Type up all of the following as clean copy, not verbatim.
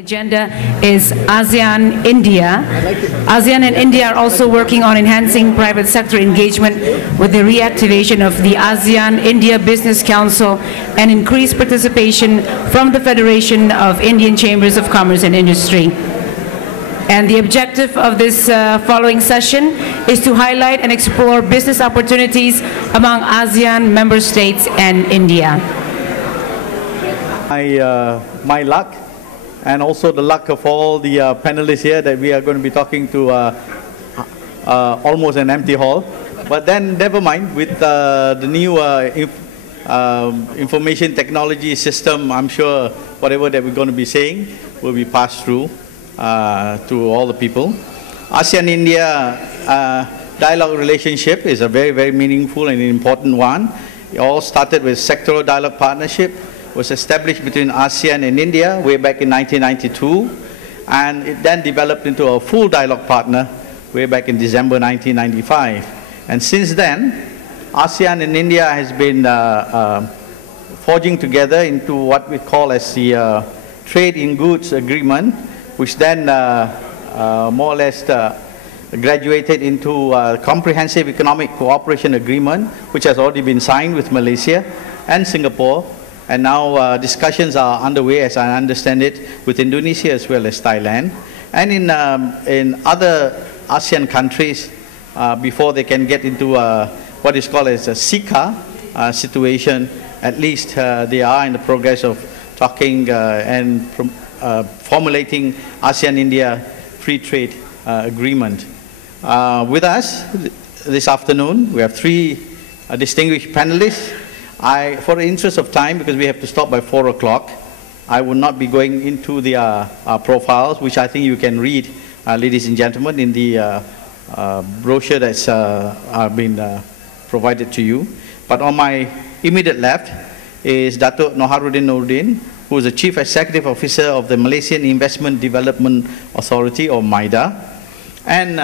Agenda is ASEAN-India. ASEAN and India are also working on enhancing private sector engagement with the reactivation of the ASEAN-India Business Council and increased participation from the Federation of Indian Chambers of Commerce and Industry. And the objective of this following session is to highlight and explore business opportunities among ASEAN member states and India. My luck, and also the luck of all the panelists here, that we are going to be talking to almost an empty hall. But then never mind, with the new information technology system, I'm sure whatever that we're going to be saying will be passed through to all the people. ASEAN-India dialogue relationship is a very, very meaningful and important one. It all started with sectoral dialogue partnership. Was established between ASEAN and India way back in 1992, and it then developed into a full dialogue partner way back in December 1995. And since then, ASEAN and India has been forging together into what we call as the Trade in Goods Agreement, which then more or less graduated into a comprehensive economic cooperation agreement, which has already been signed with Malaysia and Singapore. And now discussions are underway, as I understand it, with Indonesia as well as Thailand. And in other ASEAN countries, before they can get into what is called as a SICA situation, at least they are in the progress of talking and formulating ASEAN-India Free Trade Agreement. With us this afternoon, we have three distinguished panelists. For the interest of time, because we have to stop by 4 o'clock, I will not be going into the profiles, which I think you can read, ladies and gentlemen, in the brochure that's been provided to you. But on my immediate left is Dato' Noharuddin Nordin, who is the Chief Executive Officer of the Malaysian Investment Development Authority, or MIDA. And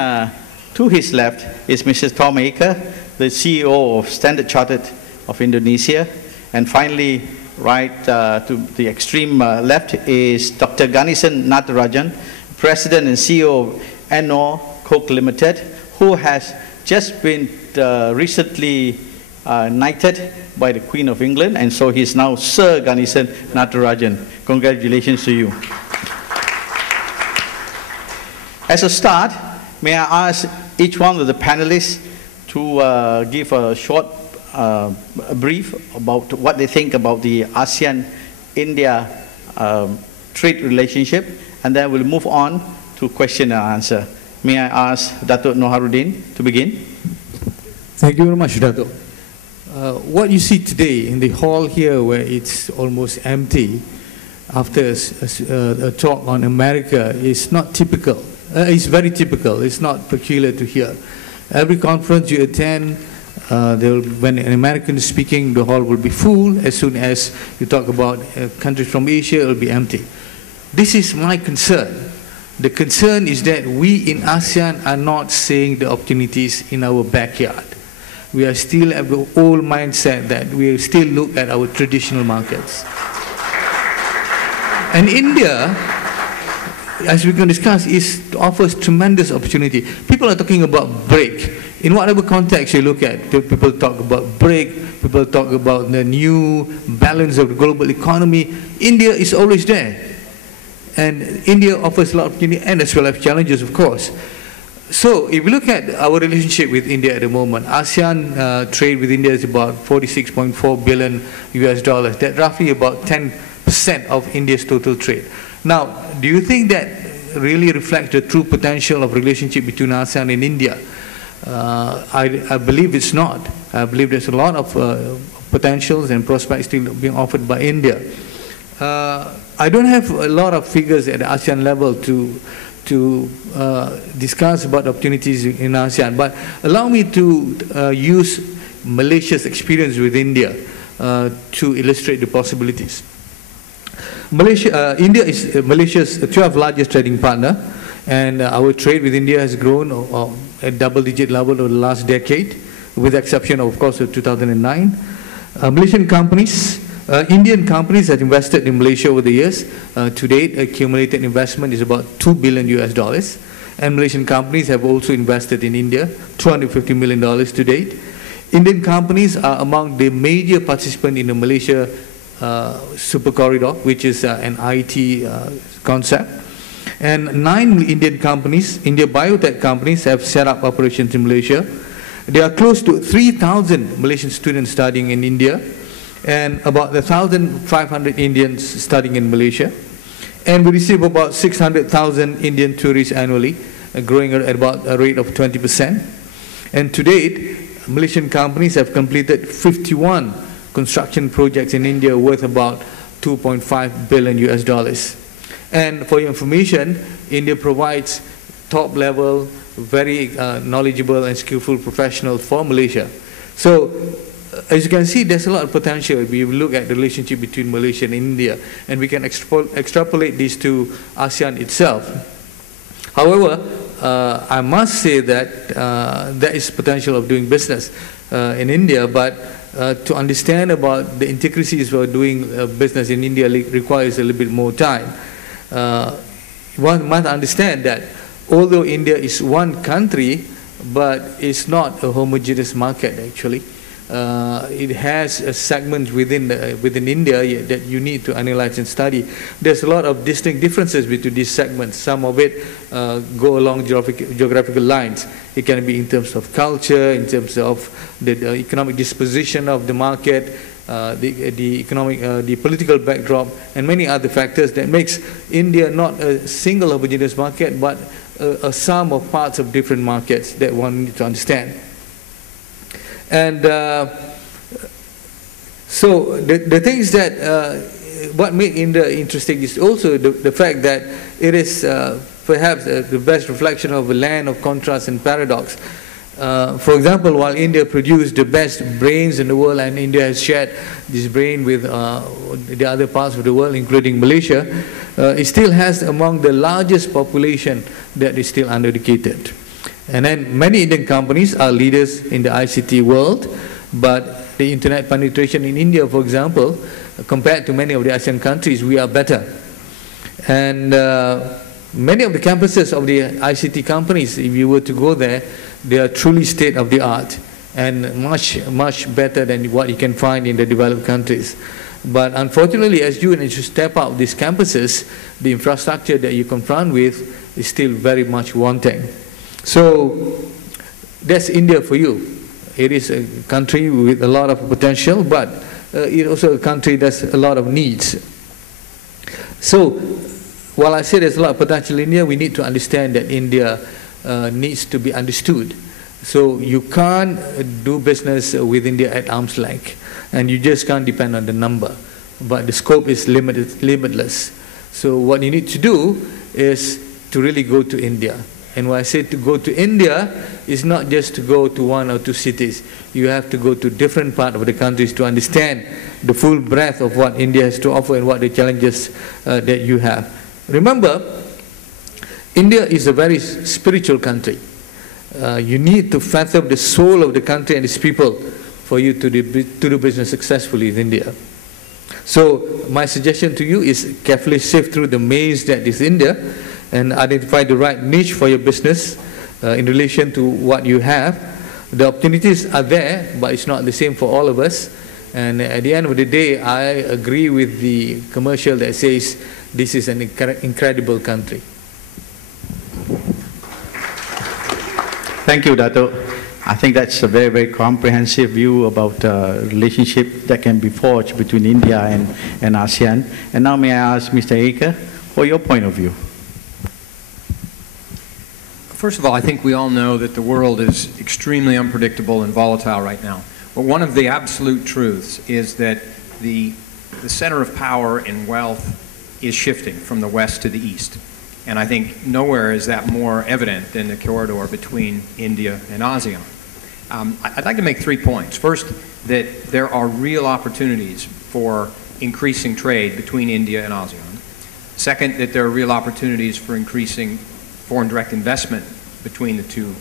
to his left is Mrs. Tom Aker, the CEO of Standard Chartered of Indonesia. And finally, right to the extreme left is Dr. Ganesan Natarajan, President and CEO of Ennore Coke Limited, who has just been recently knighted by the Queen of England, and so he's now Sir Ganesan Natarajan. Congratulations to you. As a start, may I ask each one of the panelists to give a short a brief about what they think about the ASEAN-India trade relationship, and then we'll move on to question and answer. May I ask Dato' Noharuddin to begin? Thank you very much, Dato'. What you see today in the hall here, where it's almost empty after a talk on America, is not typical. It's very typical. It's not peculiar to here. Every conference you attend, when an American is speaking, the hall will be full. As soon as you talk about countries from Asia, it will be empty. This is my concern. The concern is that we in ASEAN are not seeing the opportunities in our backyard. We are still have the old mindset that we still look at our traditional markets. And India, as we can discuss, offers tremendous opportunity. People are talking about BRIC. In whatever context you look at, people talk about BRIC, people talk about the new balance of the global economy. India is always there. And India offers a lot of opportunity, and as well as challenges, of course. So if you look at our relationship with India at the moment, ASEAN trade with India is about $46.4 billion US. That's roughly about 10% of India's total trade. Now, do you think that really reflects the true potential of relationship between ASEAN and India? I believe it's not. I believe there's a lot of potentials and prospects still being offered by India. I don't have a lot of figures at the ASEAN level to discuss about opportunities in ASEAN, but allow me to use Malaysia's experience with India to illustrate the possibilities. India is Malaysia's 12th largest trading partner, and our trade with India has grown at double-digit level over the last decade, with the exception of course of 2009. Malaysian companies Indian companies have invested in Malaysia over the years. To date, accumulated investment is about $2 billion US. And Malaysian companies have also invested in India, $250 million to date. Indian companies are among the major participants in the Malaysia Super Corridor, which is an IT concept. And 9 Indian companies, India biotech companies, have set up operations in Malaysia. There are close to 3,000 Malaysian students studying in India, and about 1,500 Indians studying in Malaysia. And we receive about 600,000 Indian tourists annually, growing at about a rate of 20%. And to date, Malaysian companies have completed 51 construction projects in India worth about $2.5 billion US. And for your information, India provides top-level, very knowledgeable and skillful professionals for Malaysia. So, as you can see, there's a lot of potential if we look at the relationship between Malaysia and India, and we can extrapolate this to ASEAN itself. However, I must say that there is potential of doing business in India, but to understand about the intricacies of doing business in India requires a little bit more time. One must understand that although India is one country, but it's not a homogeneous market actually. It has a segment within India that you need to analyze and study. There's a lot of distinct differences between these segments. Some of it go along geographical lines. It can be in terms of culture, in terms of the economic disposition of the market, the political backdrop, and many other factors that makes India not a single homogeneous market, but a sum of parts of different markets that one needs to understand. And so the things that what make India interesting is also the fact that it is perhaps the best reflection of a land of contrast and paradox. For example, while India produced the best brains in the world, and India has shared this brain with the other parts of the world, including Malaysia, it still has among the largest population that is still undereducated. And then many Indian companies are leaders in the ICT world, but the internet penetration in India, for example, compared to many of the ASEAN countries, we are better. And many of the campuses of the ICT companies, if you were to go there, they are truly state-of-the-art and much better than what you can find in the developed countries. But unfortunately, as you step out these campuses, the infrastructure that you confront with is still very much wanting. So that's India for you. It is a country with a lot of potential, but it's also a country that's a lot of needs. So while I say there's a lot of potential in India, we need to understand that India needs to be understood. So you can't do business with India at arm's length, and you just can't depend on the number. But the scope is limitless. So what you need to do is to really go to India. And when I say to go to India, it's not just to go to 1 or 2 cities. You have to go to different parts of the countries to understand the full breadth of what India has to offer and what the challenges that you have. Remember, India is a very spiritual country. You need to fathom the soul of the country and its people for you to do business successfully in India. So my suggestion to you is carefully sift through the maze that is India and identify the right niche for your business in relation to what you have. The opportunities are there, but it's not the same for all of us. And at the end of the day, I agree with the commercial that says this is an incredible country. Thank you, Dato'. I think that's a very, very comprehensive view about the relationship that can be forged between India and ASEAN. And now may I ask Mr. Aker for your point of view? First of all, I think we all know that the world is extremely unpredictable and volatile right now. But one of the absolute truths is that the center of power and wealth is shifting from the west to the east. And I think nowhere is that more evident than the corridor between India and ASEAN. I'd like to make 3 points. First, that there are real opportunities for increasing trade between India and ASEAN. Second, that there are real opportunities for increasing foreign direct investment between the two,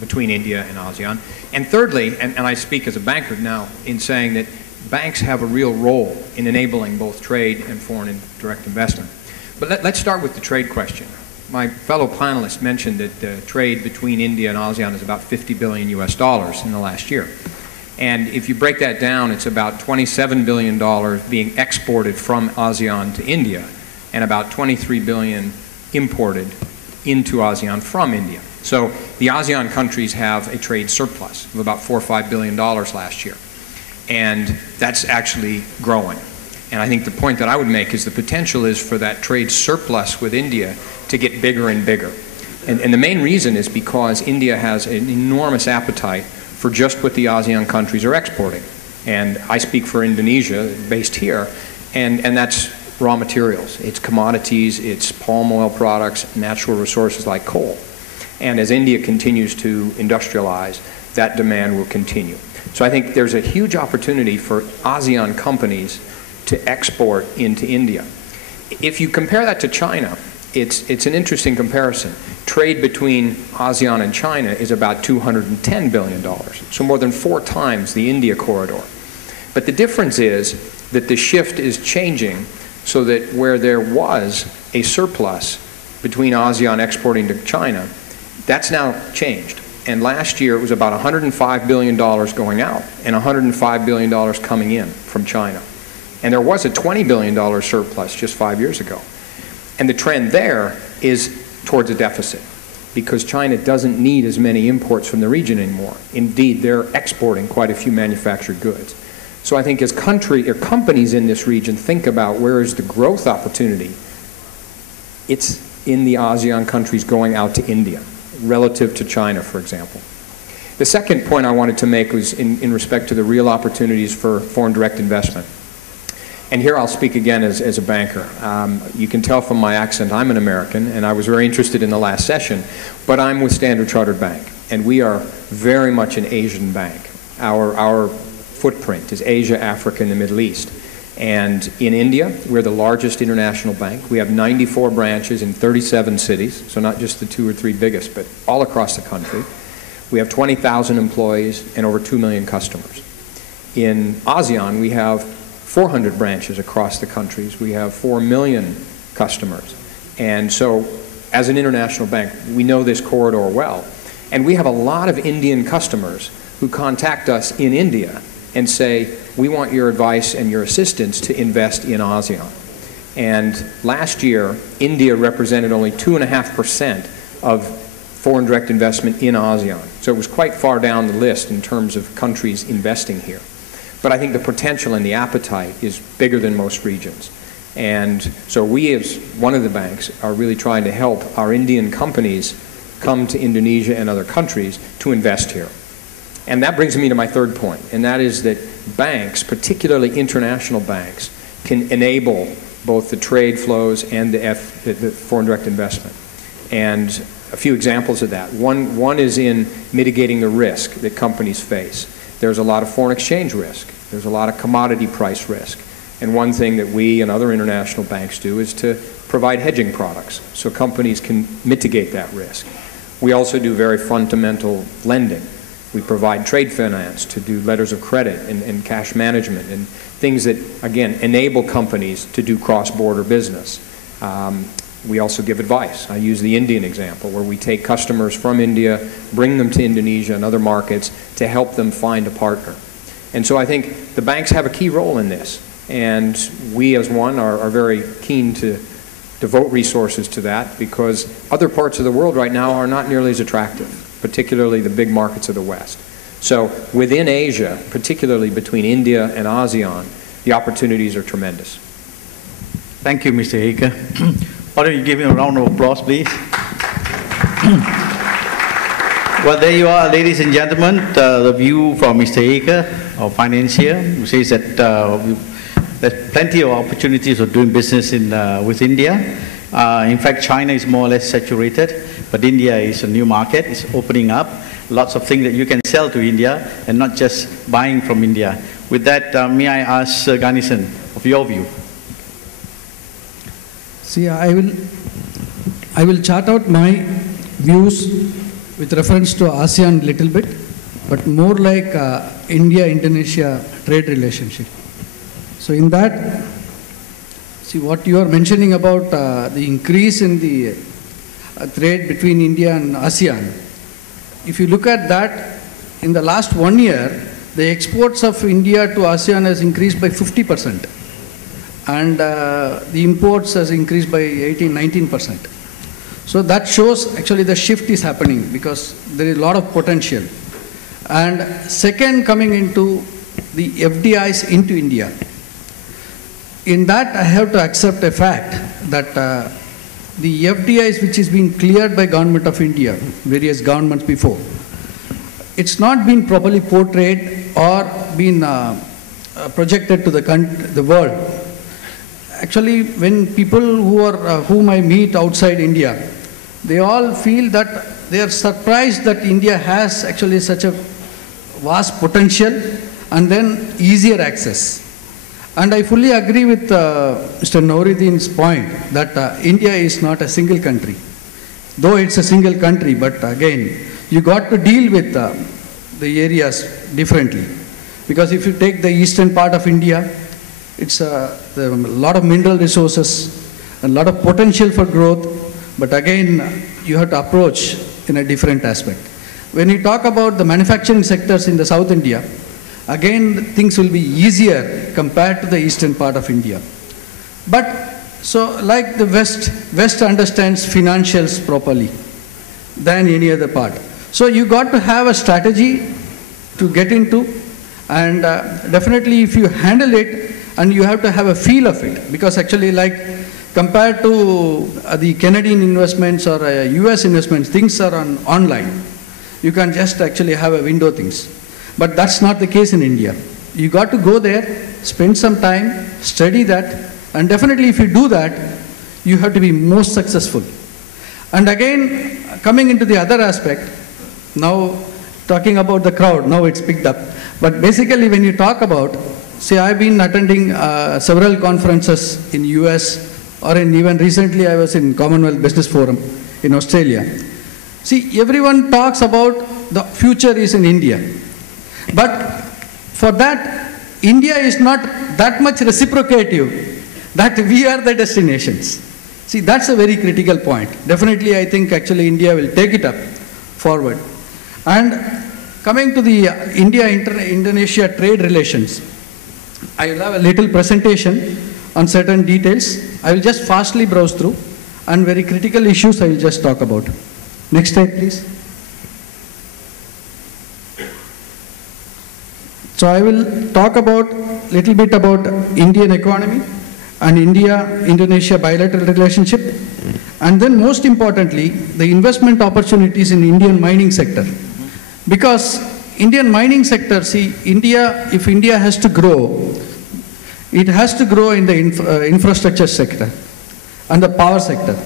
between India and ASEAN. And thirdly, and I speak as a banker now in saying that banks have a real role in enabling both trade and foreign and direct investment. But let's start with the trade question. My fellow panelists mentioned that trade between India and ASEAN is about $50 billion US in the last year. And if you break that down, it's about $27 billion being exported from ASEAN to India, and about $23 billion imported into ASEAN from India. So the ASEAN countries have a trade surplus of about $4 or $5 billion last year. And that's actually growing. And I think the point that I would make is the potential is for that trade surplus with India to get bigger and bigger. And the main reason is because India has an enormous appetite for just what the ASEAN countries are exporting. And I speak for Indonesia, based here, and that's raw materials. It's commodities, it's palm oil products, natural resources like coal. And as India continues to industrialize, that demand will continue. So I think there's a huge opportunity for ASEAN companies to export into India. If you compare that to China, it's an interesting comparison. Trade between ASEAN and China is about $210 billion, so more than 4 times the India corridor. But the difference is that the shift is changing so that where there was a surplus between ASEAN exporting to China, that's now changed. And last year it was about $105 billion going out and $105 billion coming in from China. And there was a $20 billion surplus just 5 years ago. And the trend there is towards a deficit because China doesn't need as many imports from the region anymore. Indeed, they're exporting quite a few manufactured goods. So I think as companies in this region think about where is the growth opportunity, it's in the ASEAN countries going out to India, relative to China, for example. The second point I wanted to make was in respect to the real opportunities for foreign direct investment. And here I'll speak again as a banker. You can tell from my accent I'm an American, and I was very interested in the last session, but I'm with Standard Chartered Bank, and we are very much an Asian bank. Our footprint is Asia, Africa, and the Middle East. And in India, we're the largest international bank. We have 94 branches in 37 cities, so not just the 2 or 3 biggest, but all across the country. We have 20,000 employees and over 2 million customers. In ASEAN, we have 400 branches across the countries. We have 4 million customers. And so, as an international bank, we know this corridor well. And we have a lot of Indian customers who contact us in India and say, we want your advice and your assistance to invest in ASEAN. And last year, India represented only 2.5% of foreign direct investment in ASEAN. So it was quite far down the list in terms of countries investing here. But I think the potential and the appetite is bigger than most regions. And so we, as one of the banks, are really trying to help our Indian companies come to Indonesia and other countries to invest here. And that brings me to my third point, and that is that banks, particularly international banks, can enable both the trade flows and the foreign direct investment. And a few examples of that. One is in mitigating the risk that companies face. There's a lot of foreign exchange risk. There's a lot of commodity price risk. And one thing that we and other international banks do is to provide hedging products so companies can mitigate that risk. We also do very fundamental lending. We provide trade finance to do letters of credit and cash management and things that, again, enable companies to do cross-border business. We also give advice. I use the Indian example where we take customers from India, bring them to Indonesia and other markets to help them find a partner. And so I think the banks have a key role in this. And we as one are very keen to devote resources to that because other parts of the world right now are not nearly as attractive, particularly the big markets of the West. So within Asia, particularly between India and ASEAN, the opportunities are tremendous. Thank you, Mr. Haker. Why don't you give him a round of applause, please? Well, there you are, ladies and gentlemen, the view from Mr. Haker, our financier, who says that there's plenty of opportunities of doing business with India. In fact, China is more or less saturated, but India is a new market. It's opening up. Lots of things that you can sell to India and not just buying from India. With that, may I ask Ganesan of your view? See, I will chart out my views with reference to ASEAN a little bit but more like India-Indonesia trade relationship. So in that, see what you are mentioning about the increase in the trade between India and ASEAN. If you look at that, in the last 1 year, the exports of India to ASEAN has increased by 50%. And the imports has increased by 18–19%. So that shows actually the shift is happening because there is a lot of potential. And second, coming into the FDIs into India. In that, I have to accept a fact that the FDIs which is being cleared by Government of India, various governments before, it's not been properly portrayed or been projected to the world. Actually, when people whom I meet outside India, they all feel that they are surprised that India has actually such a vast potential and then easier access. And I fully agree with Mr. Nouruddin's point that India is not a single country. Though it's a single country, but again, you got to deal with the areas differently. Because if you take the eastern part of India, it's a lot of mineral resources, a lot of potential for growth, but again, you have to approach in a different aspect. When you talk about the manufacturing sectors in the South India, again, things will be easier compared to the eastern part of India. But, so like the West understands financials properly than any other part. So you got to have a strategy to get into, and definitely if you handle it, and you have to have a feel of it, because actually like compared to the Canadian investments or US investments, things are online. You can just actually have a window things. But that's not the case in India. You got to go there, spend some time, study that, and definitely if you do that, you have to be most successful. And again, coming into the other aspect, now talking about the crowd, now it's picked up. But basically when you talk about, see, I've been attending several conferences in US, or even recently I was in Commonwealth Business Forum in Australia. See, everyone talks about the future is in India. But for that, India is not that much reciprocative that we are the destinations. See, that's a very critical point. Definitely, I think actually India will take it up forward. And coming to the India-Indonesia trade relations, I will have a little presentation on certain details. I will just fastly browse through, and very critical issues I will just talk about. Next slide, please. So I will talk about little bit about Indian economy and India-Indonesia bilateral relationship, and then most importantly, the investment opportunities in Indian mining sector. Because Indian mining sector, see, if India has to grow, it has to grow in the infrastructure sector and the power sector.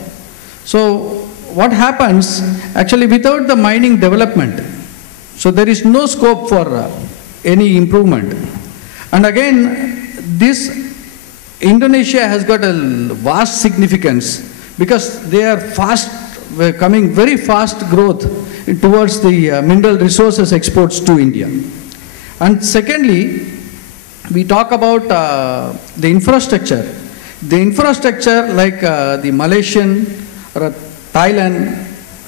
So what happens, actually without the mining development, so there is no scope for any improvement. And again, this Indonesia has got a vast significance because they are coming very fast growth towards the mineral resources exports to India. And secondly, we talk about the infrastructure. The infrastructure like the Malaysian or Thailand,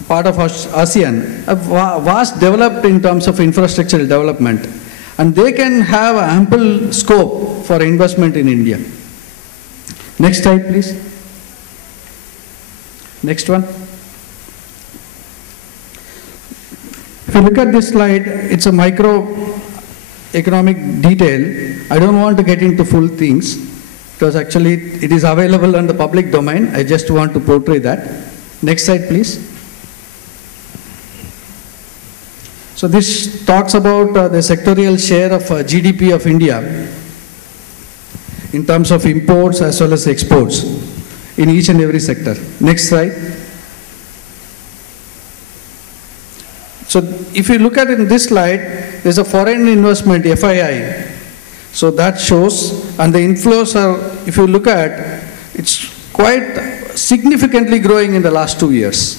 part of ASEAN, are vast developed in terms of infrastructural development. And they can have ample scope for investment in India. Next slide, please. Next one. If you look at this slide, it's a microeconomic detail. I don't want to get into full things because actually it is available on the public domain. I just want to portray that. Next slide, please. So this talks about the sectorial share of GDP of India in terms of imports as well as exports in each and every sector. Next slide. So if you look at it in this slide, there's a foreign investment, FII. So that shows, and the inflows are, if you look at, it's quite significantly growing in the last 2 years.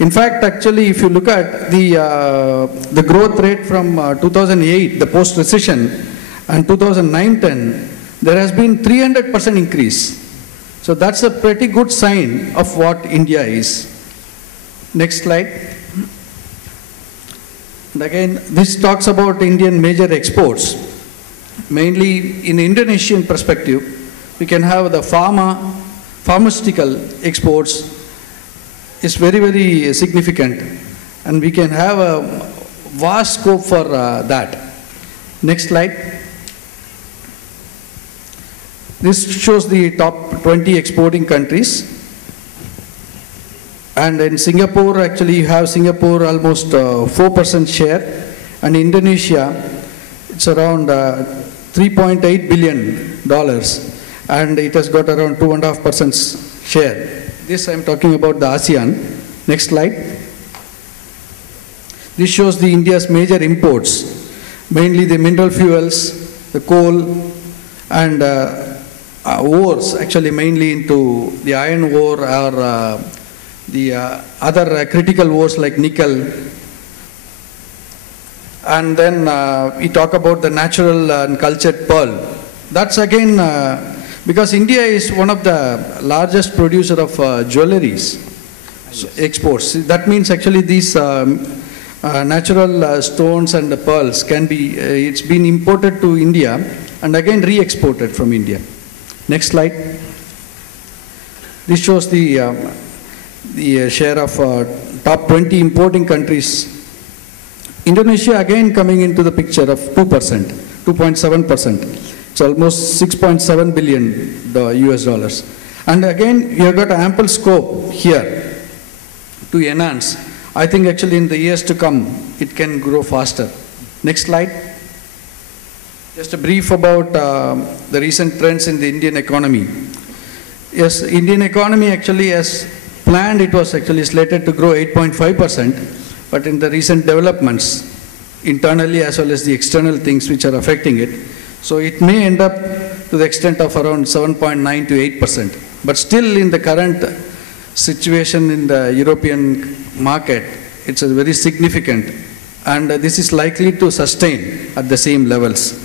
In fact, actually, if you look at the growth rate from 2008, the post-recession, and 2009-10, there has been 300% increase. So that's a pretty good sign of what India is. Next slide. And again, this talks about Indian major exports. Mainly in Indonesian perspective, we can have the pharmaceutical exports is very, very significant, and we can have a vast scope for that. Next slide. This shows the top 20 exporting countries. And in Singapore, actually you have Singapore almost 4% share, and Indonesia, it's around $3.8 billion, and it has got around 2.5% share. This I'm talking about the ASEAN. Next slide. This shows the India's major imports, mainly the mineral fuels, the coal, and ores, actually mainly into the iron ore or the other critical ores like nickel. And then we talk about the natural and cultured pearl. That's again because India is one of the largest producer of jewelries exports. That means actually these natural stones and the pearls can be, it's been imported to India and again re-exported from India. Next slide. This shows the share of top 20 importing countries. Indonesia again coming into the picture of 2%, 2.7%. It's almost $6.7 billion US dollars. And again, you have got an ample scope here to enhance. I think actually in the years to come, it can grow faster. Next slide. Just a brief about the recent trends in the Indian economy. Yes, Indian economy actually as planned, it was actually slated to grow 8.5%, but in the recent developments, internally as well as the external things which are affecting it, so it may end up to the extent of around 7.9 to 8%. But still in the current situation in the European market, it's a very significant, and this is likely to sustain at the same levels.